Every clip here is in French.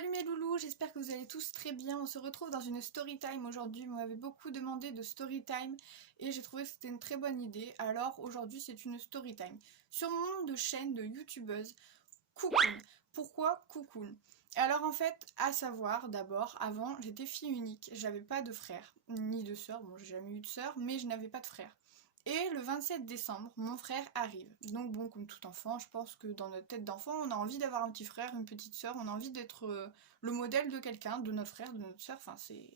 Salut mes loulous, j'espère que vous allez tous très bien. On se retrouve dans une story time aujourd'hui. Vous m'avez beaucoup demandé de story time et j'ai trouvé que c'était une très bonne idée. Alors aujourd'hui c'est une story time sur mon nom de chaîne de youtubeuse Cocoon. Pourquoi Cocoon? Alors en fait, à savoir, d'abord, avant j'étais fille unique. J'avais pas de frère ni de sœur. Bon, j'ai jamais eu de sœur, mais je n'avais pas de frère. Et le 27 décembre, mon frère arrive. Donc bon, comme tout enfant, je pense que dans notre tête d'enfant, on a envie d'avoir un petit frère, une petite sœur, on a envie d'être le modèle de quelqu'un, de notre frère, de notre sœur, enfin c'est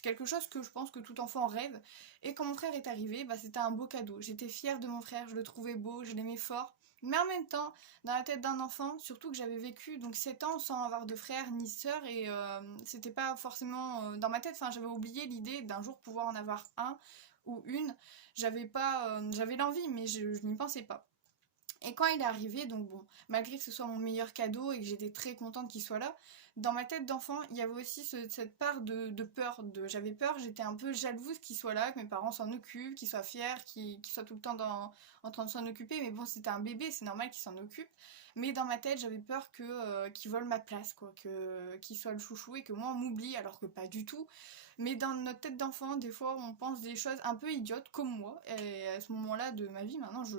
quelque chose que je pense que tout enfant rêve. Et quand mon frère est arrivé, bah, c'était un beau cadeau. J'étais fière de mon frère, je le trouvais beau, je l'aimais fort. Mais en même temps, dans la tête d'un enfant, surtout que j'avais vécu donc 7 ans sans avoir de frère ni sœur, et c'était pas forcément dans ma tête, enfin j'avais oublié l'idée d'un jour pouvoir en avoir un ou une. J'avais l'envie, mais je n'y pensais pas. Et quand il est arrivé, donc bon, malgré que ce soit mon meilleur cadeau et que j'étais très contente qu'il soit là, dans ma tête d'enfant, il y avait aussi cette part de peur. J'avais peur, j'étais un peu jalouse qu'il soit là, que mes parents s'en occupent, qu'ils soient fiers, qu'ils soient tout le temps en train de s'en occuper. Mais bon, c'était un bébé, c'est normal qu'il s'en occupe. Mais dans ma tête, j'avais peur qu'il vole ma place, quoi, qu'il soit le chouchou et que moi on m'oublie, alors que pas du tout. Mais dans notre tête d'enfant, des fois, on pense des choses un peu idiotes, comme moi. Et à ce moment-là de ma vie, maintenant, je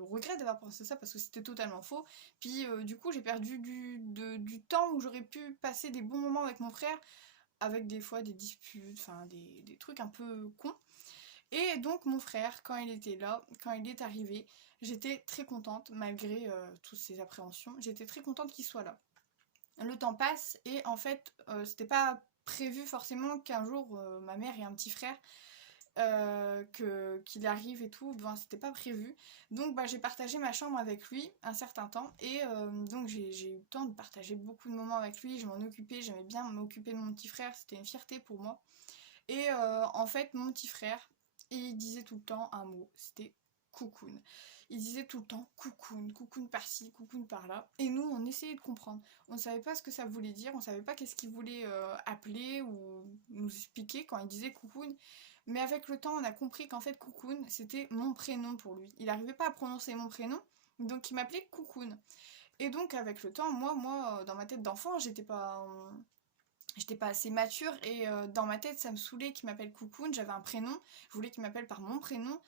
regrette d'avoir pensé ça parce que c'était totalement faux. Puis, du coup, j'ai perdu du temps où j'aurais pu passer des bons moments avec mon frère, avec des fois des disputes, enfin, des trucs un peu cons. Et donc, mon frère, quand il était là, quand il est arrivé, j'étais très contente, malgré toutes ces appréhensions, j'étais très contente qu'il soit là. Le temps passe et en fait, c'était pas prévu forcément qu'un jour ma mère ait un petit frère, qu'il arrive et tout, ben c'était pas prévu. Donc bah, j'ai partagé ma chambre avec lui un certain temps et donc j'ai eu le temps de partager beaucoup de moments avec lui, je m'en occupais, j'aimais bien m'occuper de mon petit frère, c'était une fierté pour moi. Et en fait mon petit frère, il disait tout le temps un mot, c'était coucoune. Il disait tout le temps coucoune, coucoune par-ci, coucoune par-là. Et nous, on essayait de comprendre. On ne savait pas ce que ça voulait dire, on ne savait pas qu'est-ce qu'il voulait appeler ou nous expliquer quand il disait coucoune. Mais avec le temps, on a compris qu'en fait, coucoune, c'était mon prénom pour lui. Il n'arrivait pas à prononcer mon prénom, donc il m'appelait coucoune. Et donc, avec le temps, moi dans ma tête d'enfant, j'étais pas assez mature et dans ma tête ça me saoulait qu'il m'appelle Coucoune, j'avais un prénom, je voulais qu'il m'appelle par mon prénom.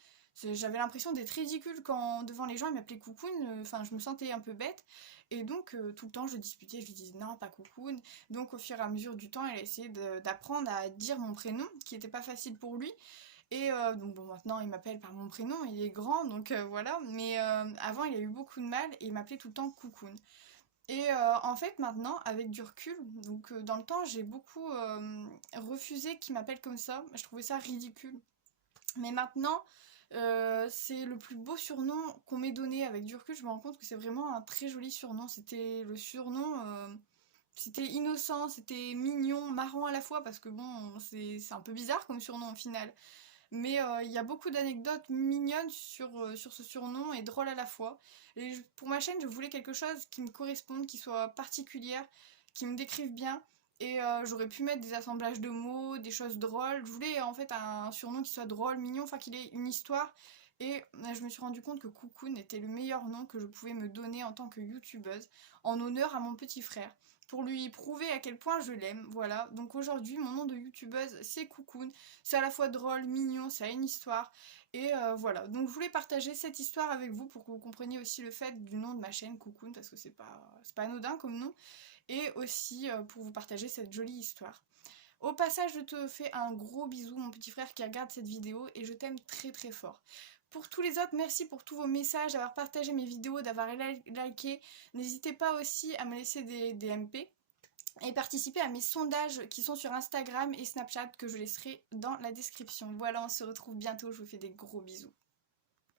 J'avais l'impression d'être ridicule quand devant les gens il m'appelait Coucoune, enfin je me sentais un peu bête et donc tout le temps je disputais, je lui disais non pas Coucoune. Donc au fur et à mesure du temps elle a essayé d'apprendre à dire mon prénom qui était pas facile pour lui. Et donc bon maintenant il m'appelle par mon prénom, il est grand donc voilà, mais avant il a eu beaucoup de mal et il m'appelait tout le temps Coucoune. Et en fait maintenant avec du recul, donc dans le temps j'ai beaucoup refusé qu'il m'appelle comme ça, je trouvais ça ridicule. Mais maintenant c'est le plus beau surnom qu'on m'ait donné. Avec du recul je me rends compte que c'est vraiment un très joli surnom, c'était le surnom, c'était innocent, c'était mignon, marrant à la fois parce que bon c'est un peu bizarre comme surnom au final. Mais il y a beaucoup d'anecdotes mignonnes sur ce surnom et drôles à la fois. Et pour ma chaîne, je voulais quelque chose qui me corresponde, qui soit particulière, qui me décrive bien. Et j'aurais pu mettre des assemblages de mots, des choses drôles. Je voulais en fait un surnom qui soit drôle, mignon, enfin qu'il ait une histoire. Et je me suis rendu compte que Coucoune était le meilleur nom que je pouvais me donner en tant que youtubeuse, en honneur à mon petit frère, pour lui prouver à quel point je l'aime, voilà. Donc aujourd'hui, mon nom de youtubeuse, c'est Coucoune. C'est à la fois drôle, mignon, ça a une histoire. Et voilà, donc je voulais partager cette histoire avec vous pour que vous compreniez aussi le fait du nom de ma chaîne, Coucoune, parce que c'est pas anodin comme nom. Et aussi pour vous partager cette jolie histoire. Au passage, je te fais un gros bisou, mon petit frère qui regarde cette vidéo, et je t'aime très très fort. Pour tous les autres, merci pour tous vos messages, d'avoir partagé mes vidéos, d'avoir liké. N'hésitez pas aussi à me laisser des MP et participer à mes sondages qui sont sur Instagram et Snapchat que je laisserai dans la description. Voilà, on se retrouve bientôt, je vous fais des gros bisous.